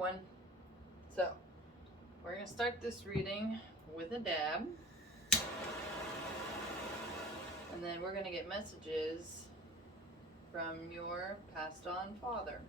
one. So, we're going to start this reading with a dab. And then we're going to get messages from your passed on father.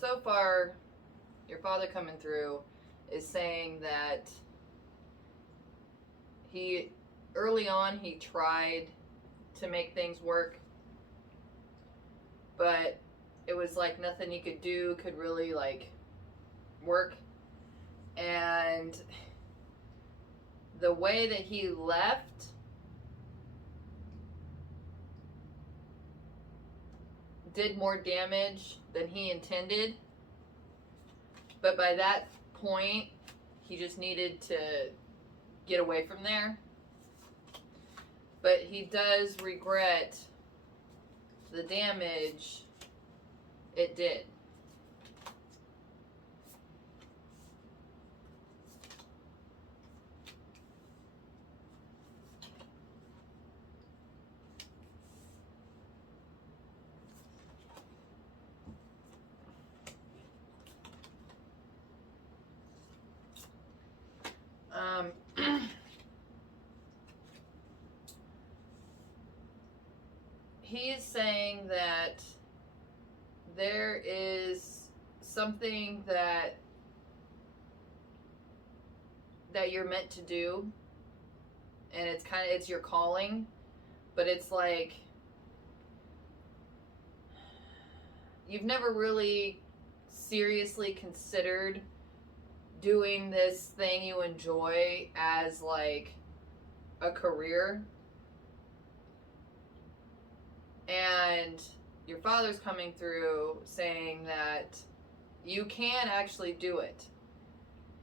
So far, your father coming through is saying that early on, he tried to make things work, but it was like nothing he could do could really work. And the way that he left did more damage than he intended. But by that point, he just needed to get away from there. But he does regret the damage it did. He is saying that there is something that you're meant to do, and it's your calling, but it's like you've never really seriously considered doing this thing you enjoy as like a career. And your father's coming through saying that you can actually do it.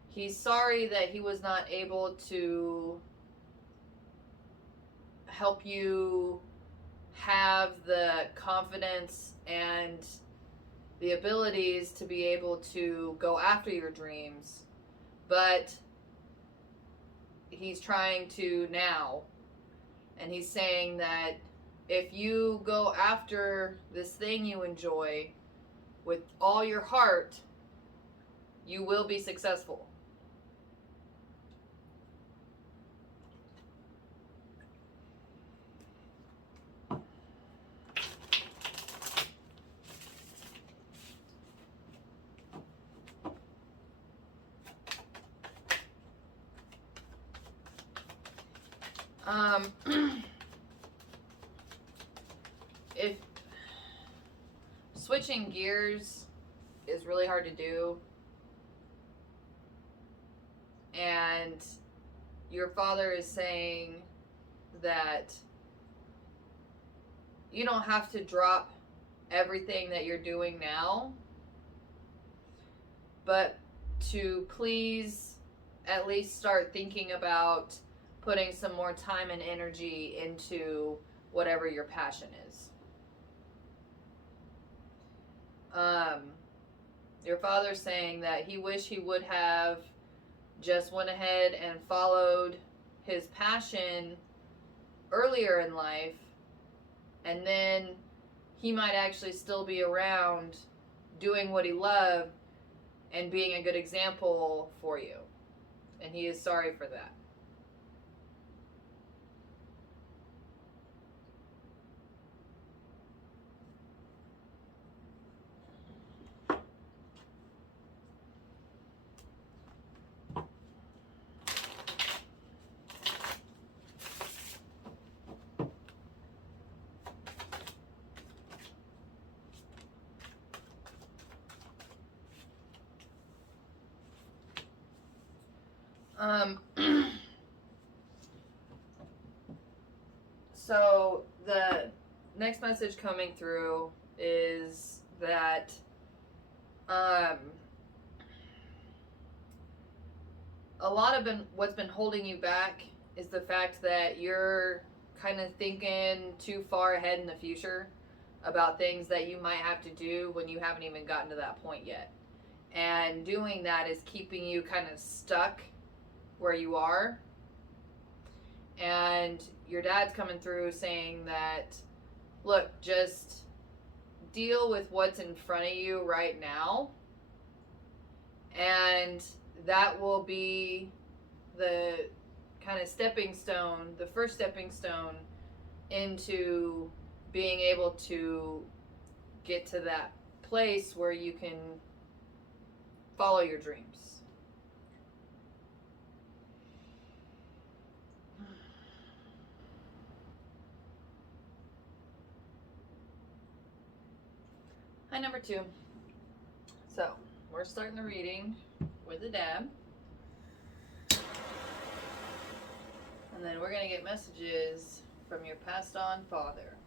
He's sorry that he was not able to help you have the confidence and the abilities to be able to go after your dreams, but he's trying to now. And he's saying that if you go after this thing you enjoy with all your heart, you will be successful. If switching gears is really hard to do, and your father is saying that you don't have to drop everything that you're doing now, but to please at least start thinking about putting some more time and energy into whatever your passion is. Your father's saying that he wished he would have just went ahead and followed his passion earlier in life, and then he might actually still be around doing what he loved and being a good example for you. And he is sorry for that. Um, so the next message coming through is that a lot of what's been holding you back is the fact that you're kind of thinking too far ahead in the future about things that you might have to do when you haven't even gotten to that point yet. And doing that is keeping you kind of stuck where you are. And your dad's coming through saying that, look, just deal with what's in front of you right now, and that will be the kind of stepping stone, the first stepping stone into being able to get to that place where you can follow your dreams. Hi, number 2. So, we're starting the reading with the dad. And then we're going to get messages from your passed on father.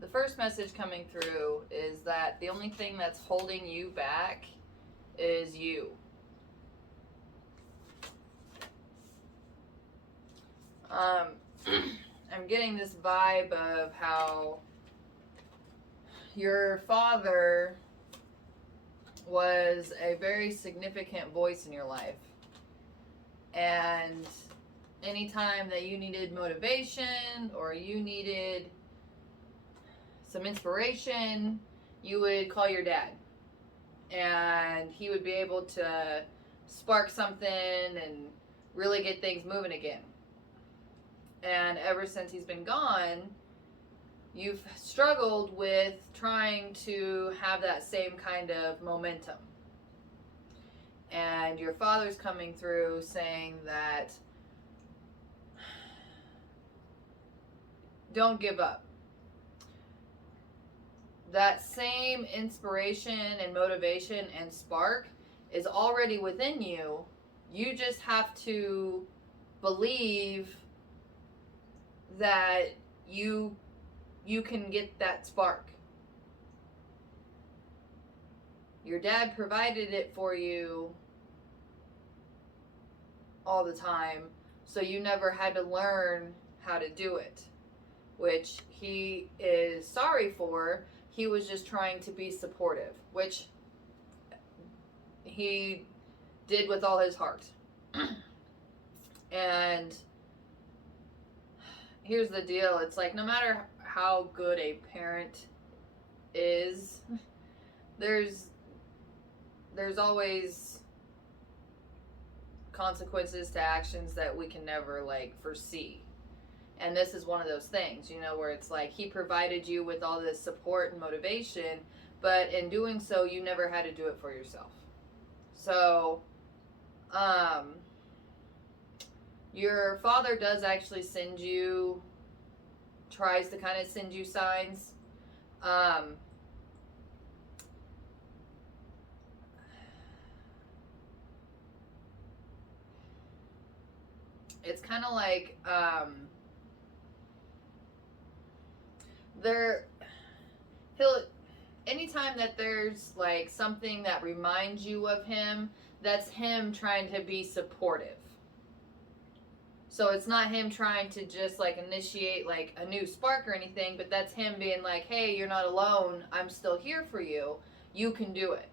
The first message coming through is that the only thing that's holding you back is you. I'm getting this vibe of how your father was a very significant voice in your life. And anytime that you needed motivation or you needed some inspiration, you would call your dad. And he would be able to spark something and really get things moving again. And ever since he's been gone, you've struggled with trying to have that same kind of momentum. And your father's coming through saying that don't give up. That same inspiration and motivation and spark is already within you. You just have to believe that you can get that spark. Your dad provided it for you all the time, so you never had to learn how to do it, which he is sorry for. He was just trying to be supportive, which he did with all his heart. And here's the deal. It's like no matter how good a parent is, there's always consequences to actions that we can never foresee. And this is one of those things, where it's like he provided you with all this support and motivation, but in doing so, you never had to do it for yourself. So, your father does actually tries to kind of send you signs. It's kind of like, anytime that there's like something that reminds you of him, that's him trying to be supportive. So it's not him trying to just like initiate like a new spark or anything, but that's him being like, hey, you're not alone. I'm still here for you. You can do it.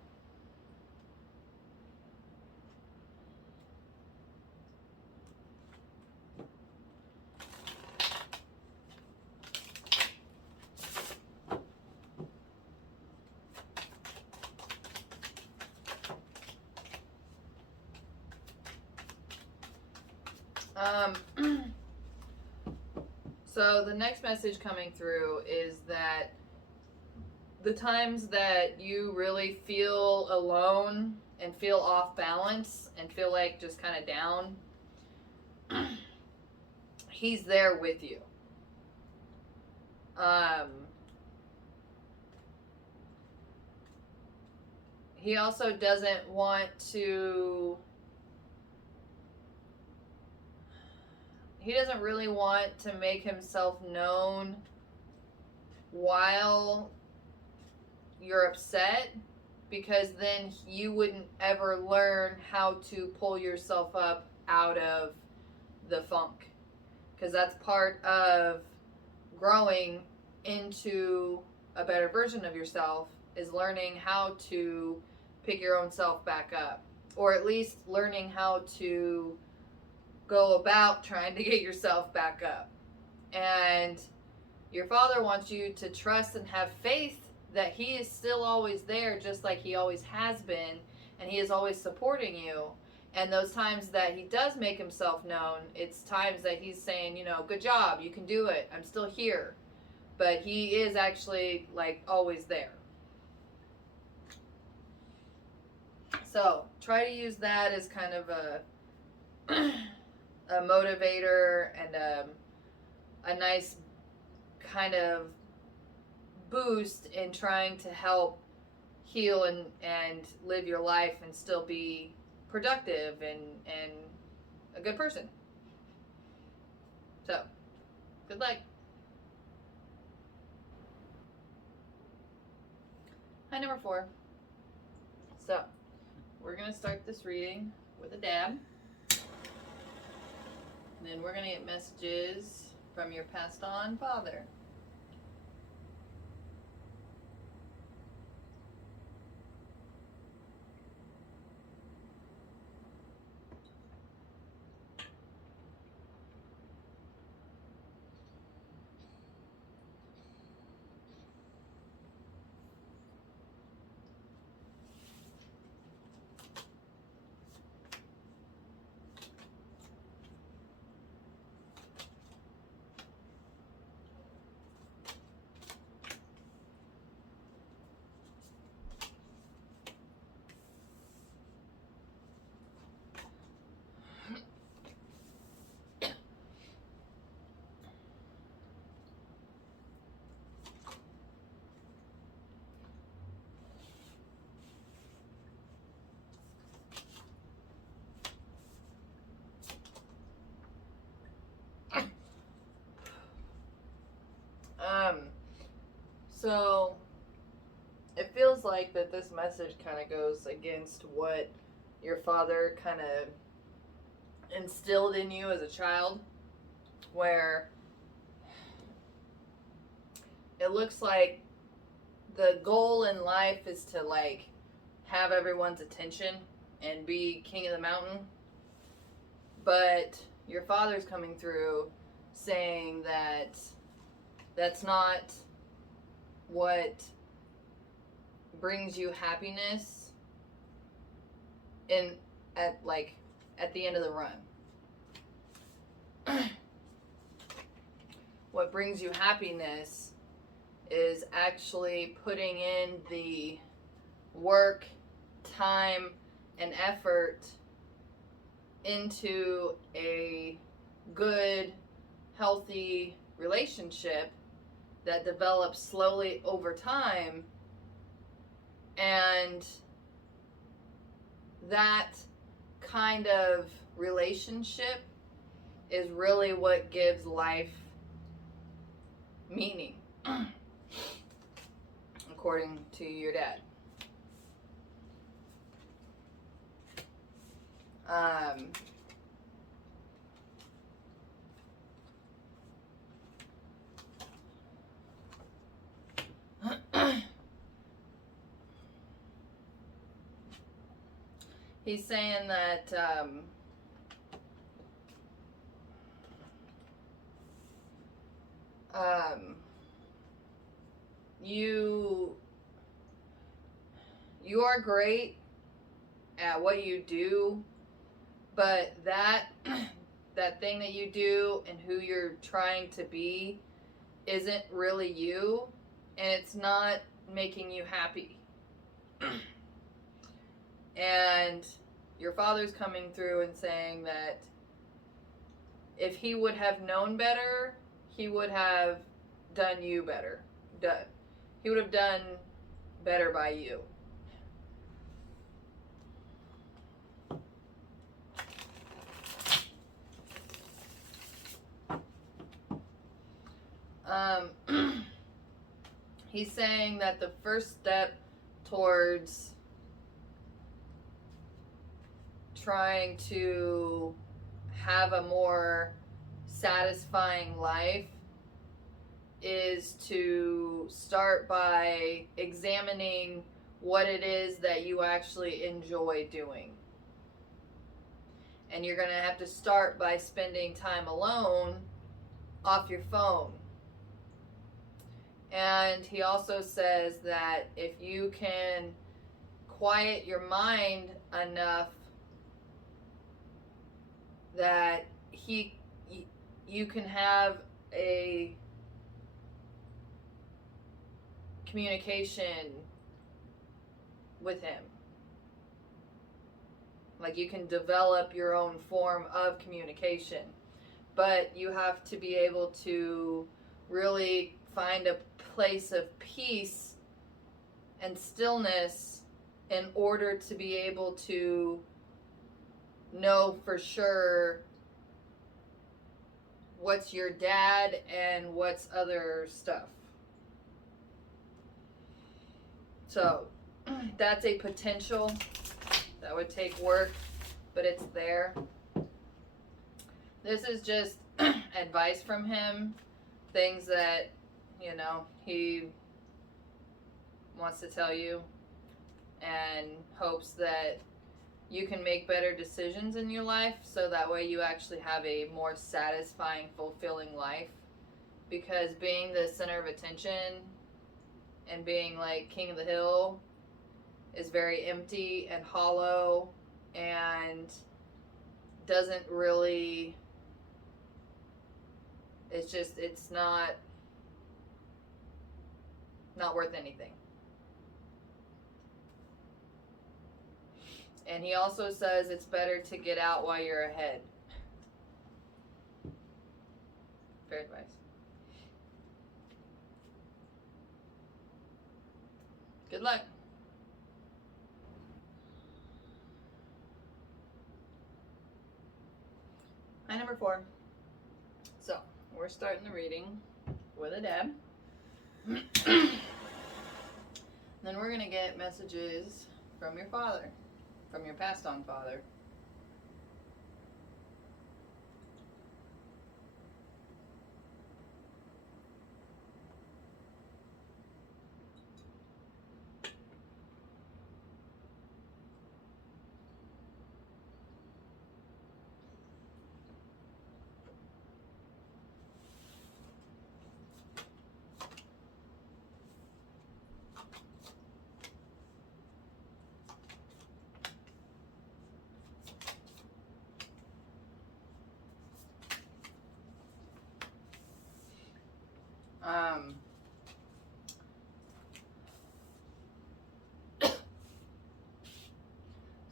So the next message coming through is that the times that you really feel alone and feel off balance and feel like just kind of down, he's there with you. He also doesn't want to, he doesn't really want to make himself known while you're upset, because then you wouldn't ever learn how to pull yourself up out of the funk, because that's part of growing into a better version of yourself, is learning how to pick your own self back up, or at least learning how to go about trying to get yourself back up. And your father wants you to trust and have faith that he is still always there, just like he always has been, and he is always supporting you. And those times that he does make himself known, it's times that he's saying, you know, good job, you can do it, I'm still here. But he is actually like always there. So try to use that as kind of a motivator and a nice kind of boost in trying to help heal and live your life and still be productive and a good person. So, good luck. Hi, number 4. So, we're going to start this reading with a dab. And then we're going to get messages from your passed on father. So it feels like that this message kind of goes against what your father kind of instilled in you as a child, where it looks like the goal in life is to like have everyone's attention and be king of the mountain. But your father's coming through saying that that's not what brings you happiness at the end of the run. What brings you happiness is actually putting in the work, time, and effort into a good, healthy relationship that develops slowly over time, and that kind of relationship is really what gives life meaning. Of according to your dad. He's saying that you are great at what you do, but that thing that you do and who you're trying to be isn't really you, and it's not making you happy. And your father's coming through and saying that if he would have known better, he would have done you better. He would have done better by you. He's saying that the first step towards trying to have a more satisfying life is to start by examining what it is that you actually enjoy doing. And you're going to have to start by spending time alone off your phone. And he also says that if you can quiet your mind enough that you can have a communication with him. Like, you can develop your own form of communication, but you have to be able to really find a place of peace and stillness in order to be able to know for sure what's your dad and what's other stuff. So that's a potential that would take work, but it's there. This is just advice from him, things that, you know, he wants to tell you, and hopes that you can make better decisions in your life so that way you actually have a more satisfying, fulfilling life. Because being the center of attention and being like king of the hill is very empty and hollow and doesn't really, it's not worth anything. And he also says it's better to get out while you're ahead. Fair advice. Good luck. Hi, number 4. So, we're starting the reading with a dab. Then we're going to get messages from your father, from your passed on father.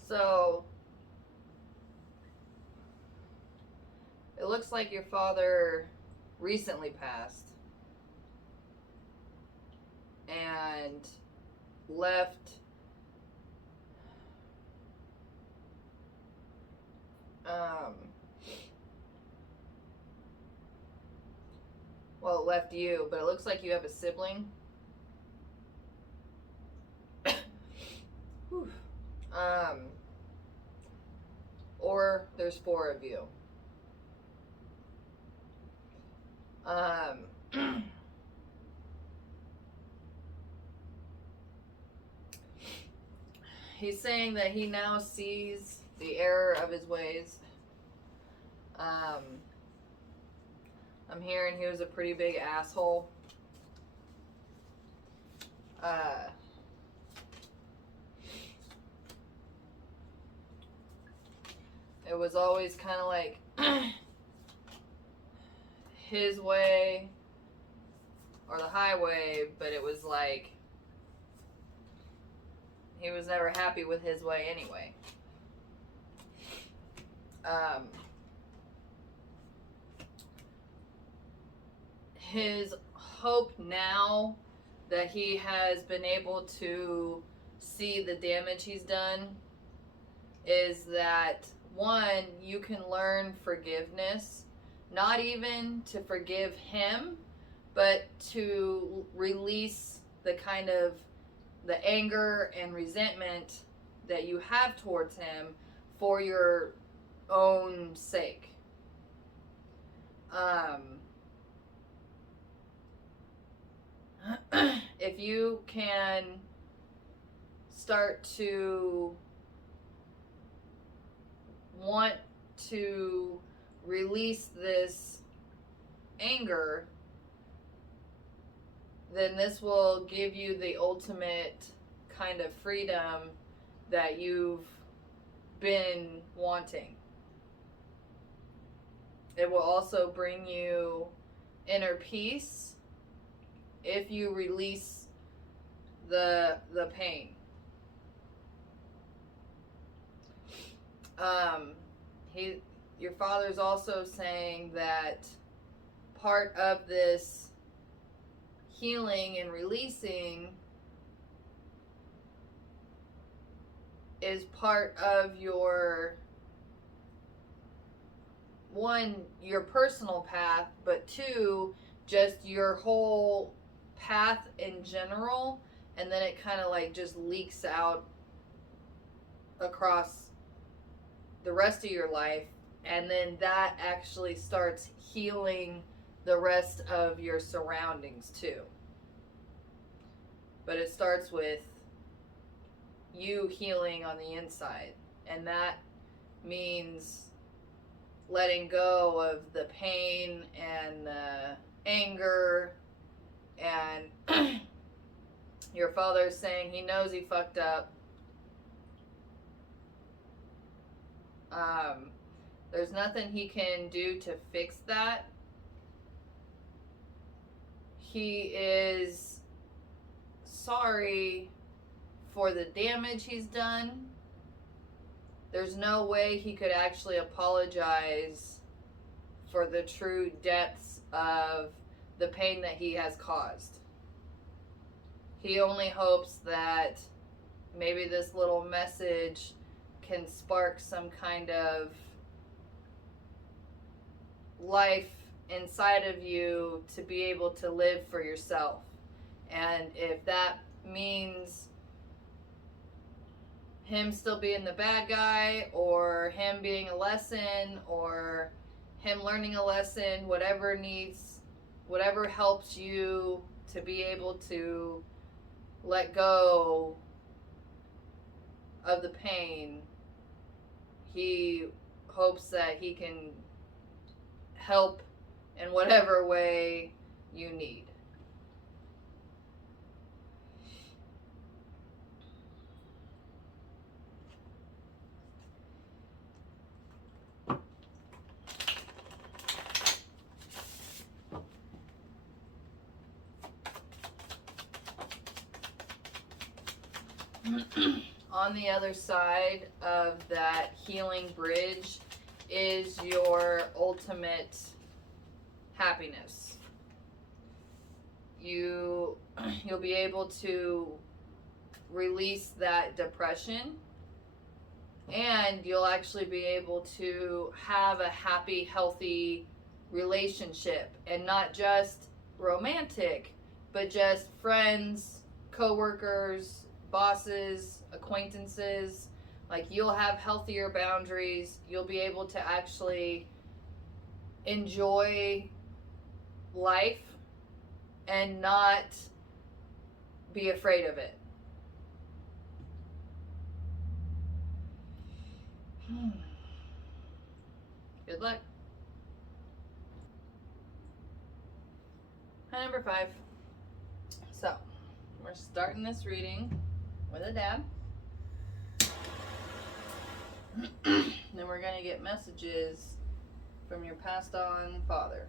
So, it looks like your father recently passed and left well, it left you, but it looks like you have a sibling. Or there's 4 of you. He's saying that he now sees the error of his ways. I'm hearing he was a pretty big asshole. It was always kind of like his way or the highway, but it was like he was never happy with his way anyway. His hope now that he has been able to see the damage he's done is that, one, you can learn forgiveness, not even to forgive him, but to release the kind of the anger and resentment that you have towards him for your own sake. If you can start to want to release this anger, then this will give you the ultimate kind of freedom that you've been wanting. It will also bring you inner peace if you release the pain. Your father's also saying that part of this healing and releasing is part of your, one, your personal path, but two, just your whole path in general, and then it kind of like just leaks out across the rest of your life, and then that actually starts healing the rest of your surroundings too. But it starts with you healing on the inside, and that means letting go of the pain and the anger. And your father's saying he knows he fucked up. There's nothing he can do to fix that. He is sorry for the damage he's done. There's no way he could actually apologize for the true depths of the pain that he has caused. He only hopes that maybe this little message can spark some kind of life inside of you to be able to live for yourself. And if that means him still being the bad guy, or him being a lesson, or him learning a lesson, whatever helps you to be able to let go of the pain, he hopes that he can help in whatever way you need. On the other side of that healing bridge is your ultimate happiness. You'll be able to release that depression, and you'll actually be able to have a happy, healthy relationship, and not just romantic, but just friends, coworkers, bosses, acquaintances, Like, you'll have healthier boundaries. You'll be able to actually enjoy life and not be afraid of it. Good luck. Hi, number 5. So, we're starting this reading with a dab. Then we're going to get messages from your passed on father.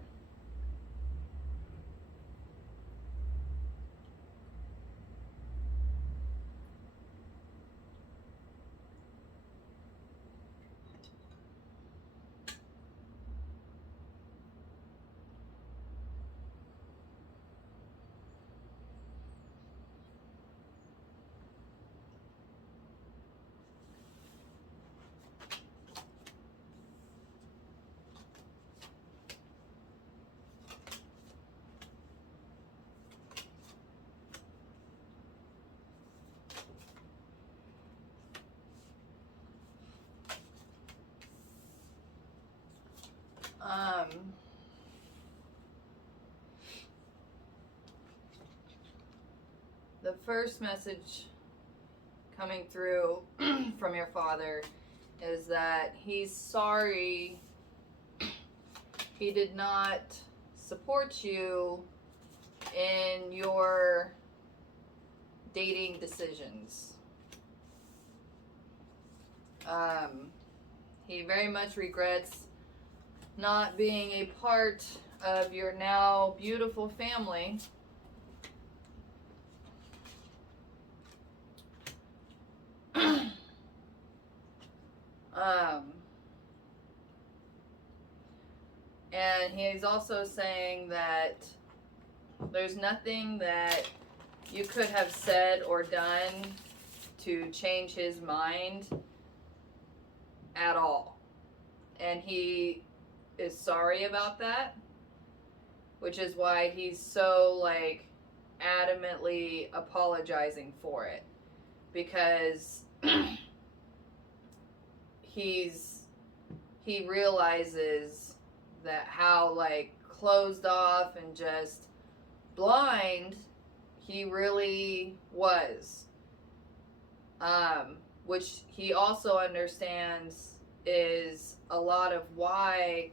The first message coming through from your father is that he's sorry he did not support you in your dating decisions. He very much regrets not being a part of your now beautiful family. And he's also saying that there's nothing that you could have said or done to change his mind at all. And he is sorry about that, which is why he's so, like, adamantly apologizing for it. Because he realizes that how, like, closed off and just blind he really was. Which he also understands is a lot of why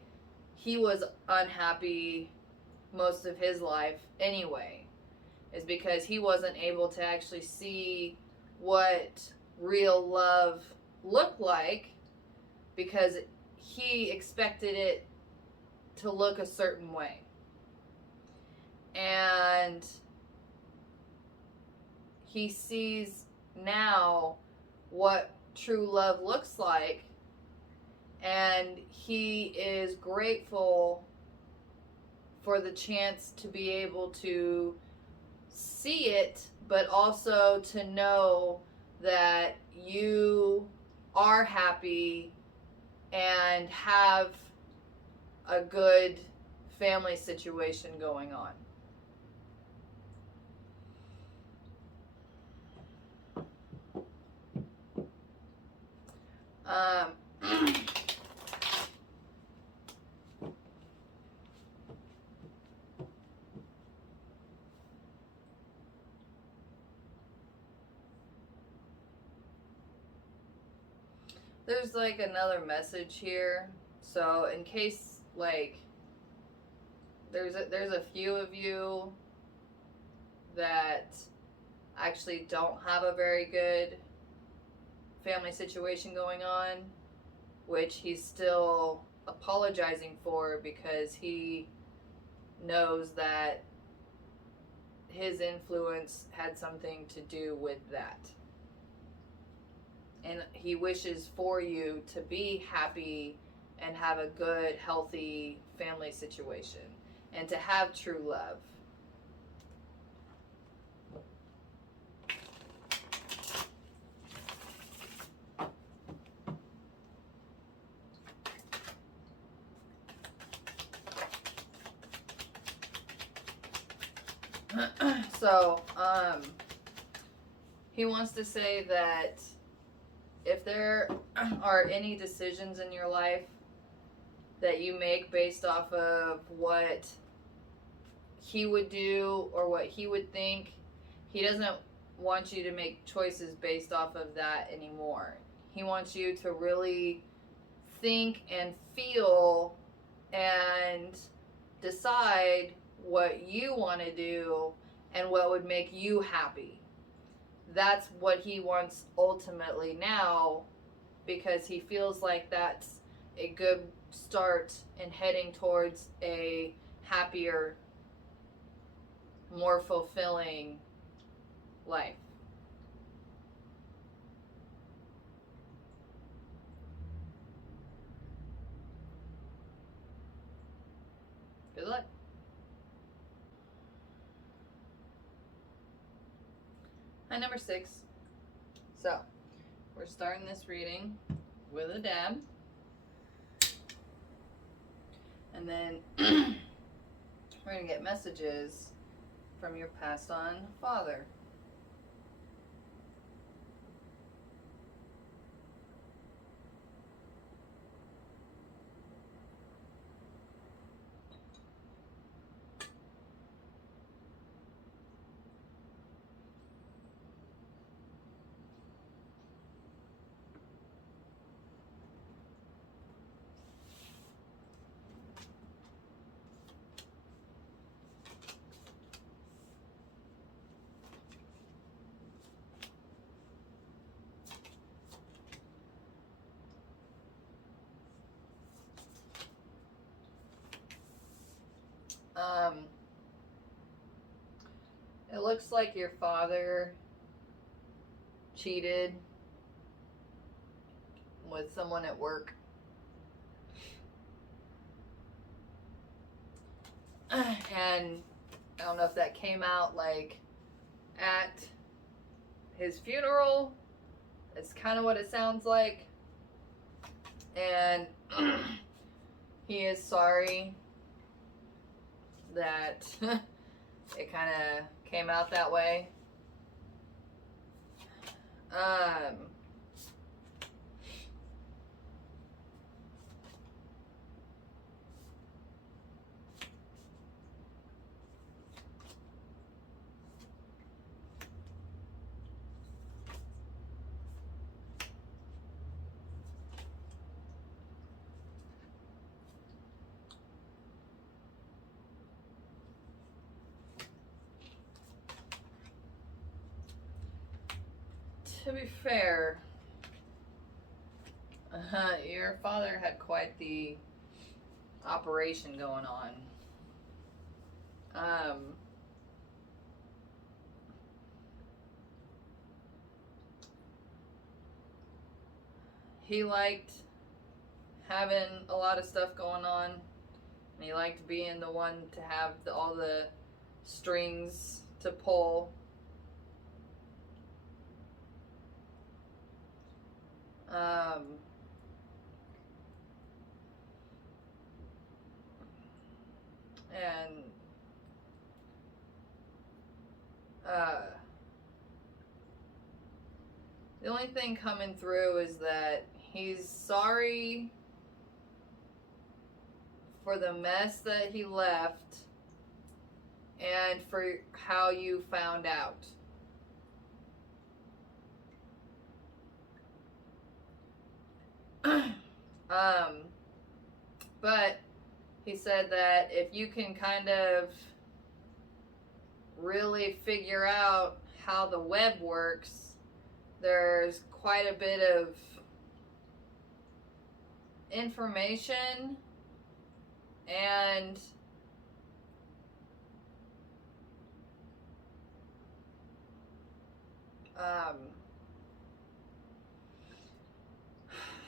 he was unhappy most of his life anyway, is because he wasn't able to actually see what real love looked like, because he expected it to look a certain way. And he sees now what true love looks like, and he is grateful for the chance to be able to see it, but also to know that you are happy and have a good family situation going on. There's like another message here, so in case, like, there's a few of you that actually don't have a very good family situation going on, which he's still apologizing for, because he knows that his influence had something to do with that. And he wishes for you to be happy and have a good, healthy family situation and to have true love. So, he wants to say that if there are any decisions in your life that you make based off of what he would do or what he would think, he doesn't want you to make choices based off of that anymore. He wants you to really think and feel and decide what you want to do and what would make you happy. That's what he wants ultimately now, because he feels like that's a good start in heading towards a happier, more fulfilling life. Good luck. Hi, number 6. So, we're starting this reading with a dad. And then we're going to get messages from your passed on father. It looks like your father cheated with someone at work. And I don't know if that came out like at his funeral. It's kind of what it sounds like. And he is sorry that it kind of came out that way. To be fair, your father had quite the operation going on. He liked having a lot of stuff going on, and he liked being the one to have all the strings to pull. And the only thing coming through is that he's sorry for the mess that he left and for how you found out. But he said that if you can kind of really figure out how the web works, there's quite a bit of information and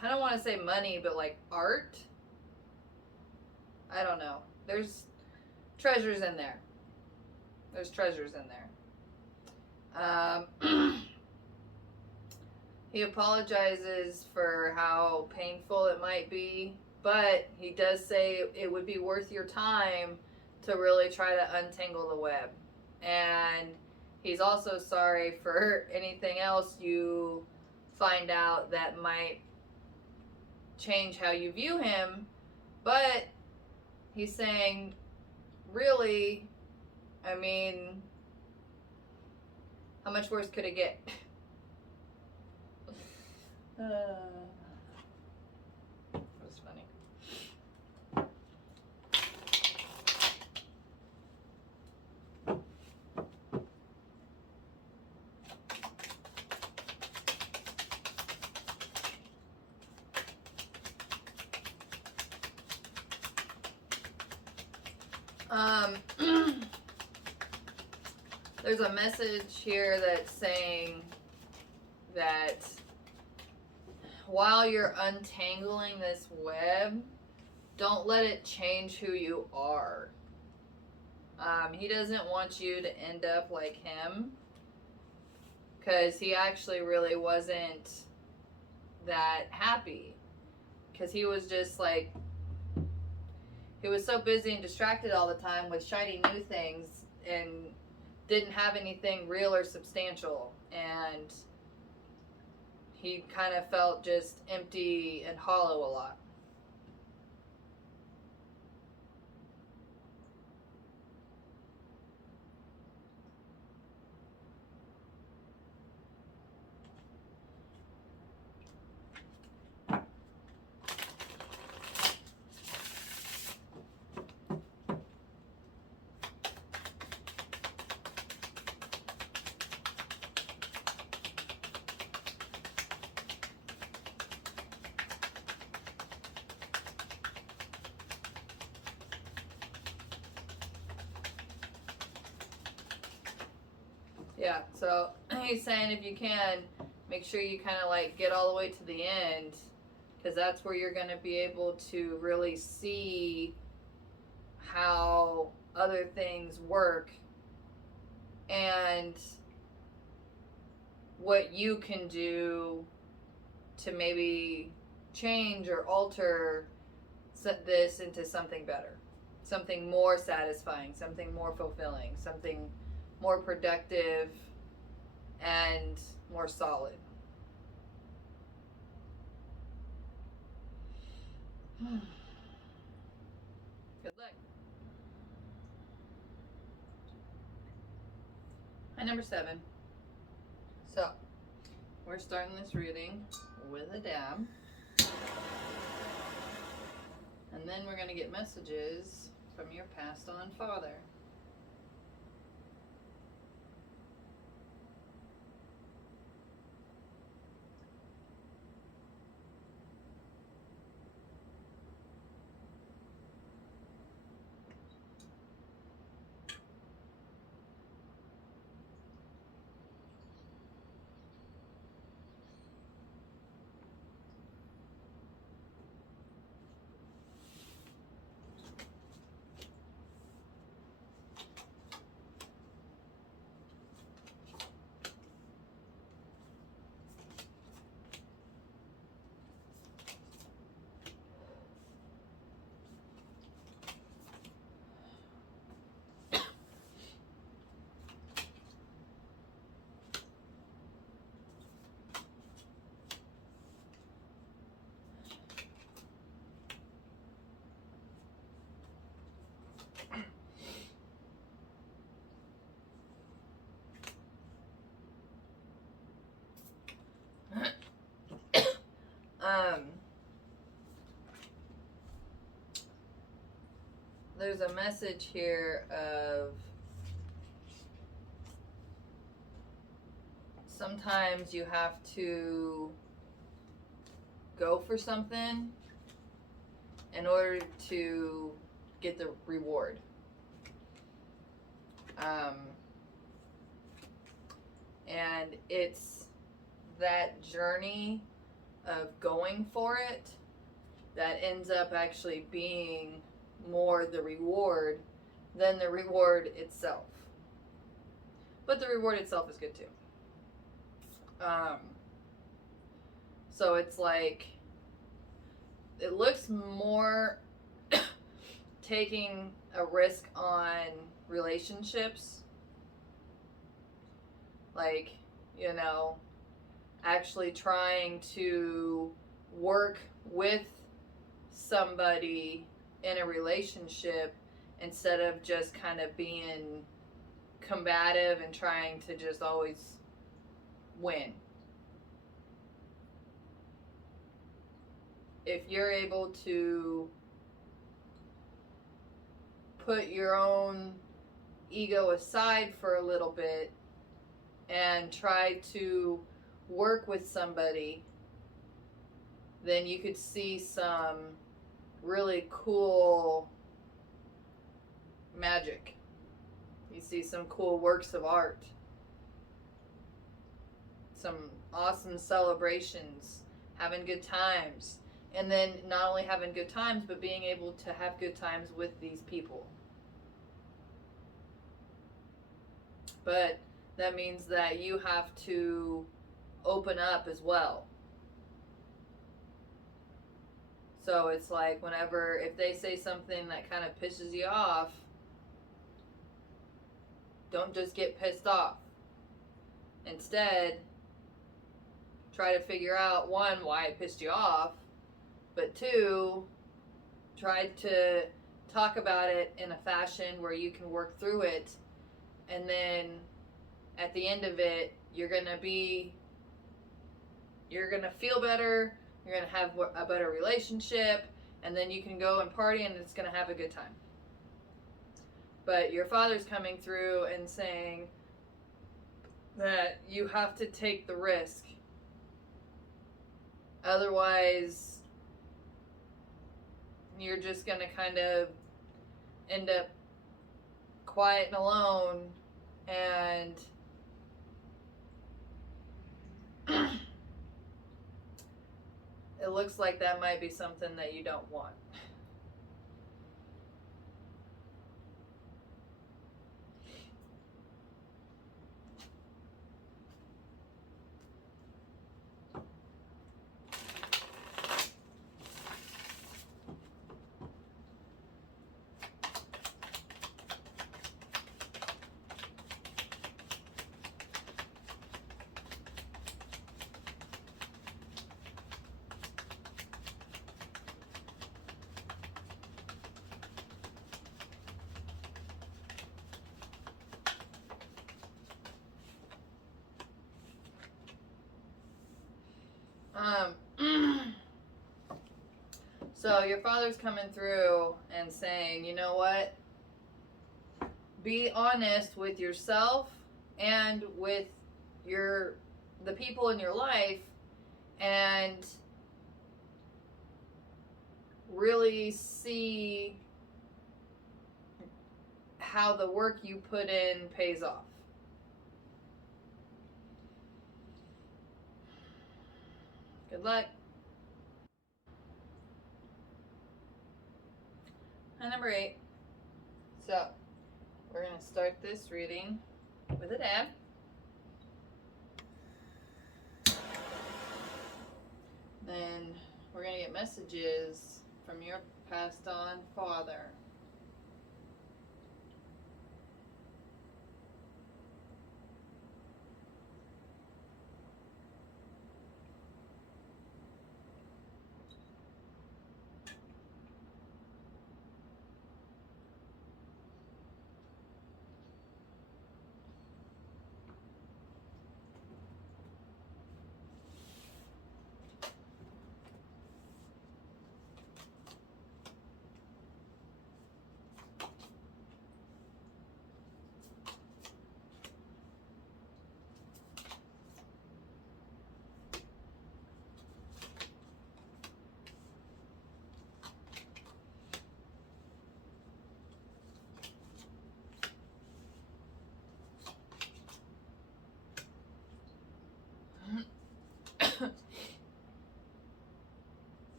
I don't want to say money, but like art. I don't know. There's treasures in there. There's treasures in there. He apologizes for how painful it might be, but he does say it would be worth your time to really try to untangle the web. And he's also sorry for anything else you find out that might change how you view him. But he's saying, really, I mean, how much worse could it get? That was funny. There's a message here that's saying that while you're untangling this web, don't let it change who you are. He doesn't want you to end up like him, because he actually really wasn't that happy, because he was just like, he was so busy and distracted all the time with shiny new things and didn't have anything real or substantial, and he kind of felt just empty and hollow a lot. Yeah, so he's saying if you can, make sure you kind of like get all the way to the end, because that's where you're going to be able to really see how other things work and what you can do to maybe change or alter this into something better, something more satisfying, something more fulfilling, something more productive and more solid. Good luck. Hi, number 7. So, we're starting this reading with a dab. And then we're going to get messages from your passed on father. There's a message here of sometimes you have to go for something in order to get the reward. And it's that journey of going for it that ends up actually being more the reward than the reward itself. But the reward itself is good too. So it's like, it looks more taking a risk on relationships. Like, you know, actually trying to work with somebody in a relationship instead of just kind of being combative and trying to just always win. If you're able to put your own ego aside for a little bit and try to work with somebody, then you could see some really cool magic. You see some cool works of art, some awesome celebrations, having good times, and then not only having good times, but being able to have good times with these people. But that means that you have to open up as well. So it's like whenever, if they say something that kind of pisses you off, don't just get pissed off. Instead, try to figure out, one, why it pissed you off, but two, try to talk about it in a fashion where you can work through it, and then at the end of it, you're gonna feel better, you're gonna have a better relationship, and then you can go and party and it's gonna have a good time. But your father's coming through and saying that you have to take the risk. Otherwise, you're just going to kind of end up quiet and alone, and it looks like that might be something that you don't want. So your father's coming through and saying, you know what? Be honest with yourself and with the people in your life, and really see how the work you put in pays off. Good luck. And number 8. So, we're going to start this reading with a dab. Then we're going to get messages from your passed on father.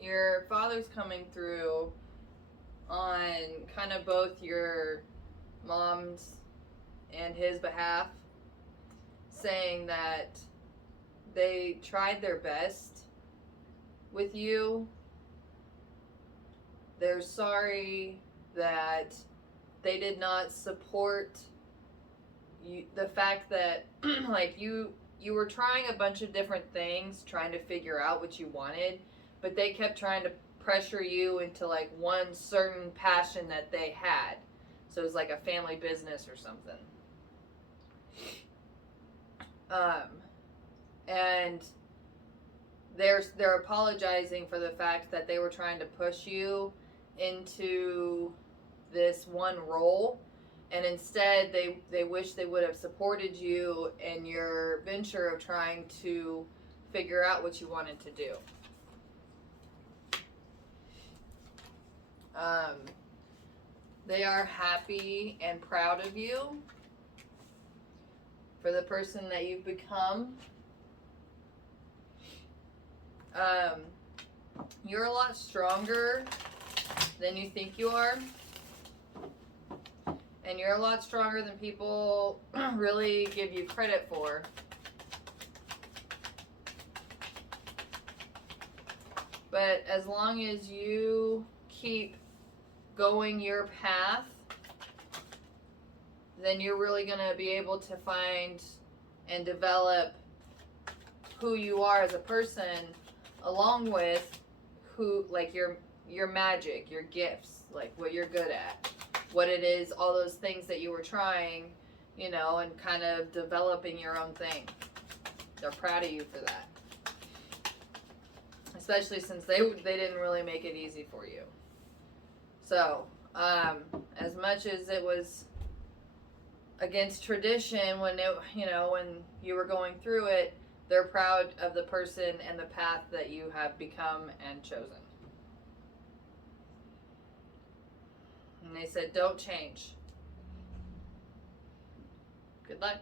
Your father's coming through on kind of both your mom's and his behalf, saying that they tried their best with you. They're sorry that they did not support you, the fact that like you were trying a bunch of different things, trying to figure out what you wanted, but they kept trying to pressure you into like one certain passion that they had. So it was like a family business or something. And they're apologizing for the fact that they were trying to push you into this one role, and instead they wish they would have supported you in your venture of trying to figure out what you wanted to do. They are happy and proud of you for the person that you've become. You're a lot stronger than you think you are. And you're a lot stronger than people really give you credit for. But as long as you keep going your path, then you're really going to be able to find and develop who you are as a person, along with who, like your magic, your gifts, like what you're good at, what it is, all those things that you were trying, you know, and kind of developing your own thing. They're proud of you for that. Especially since they didn't really make it easy for you. So, as much as it was against tradition when when you were going through it, they're proud of the person and the path that you have become and chosen. And they said, don't change. Good luck.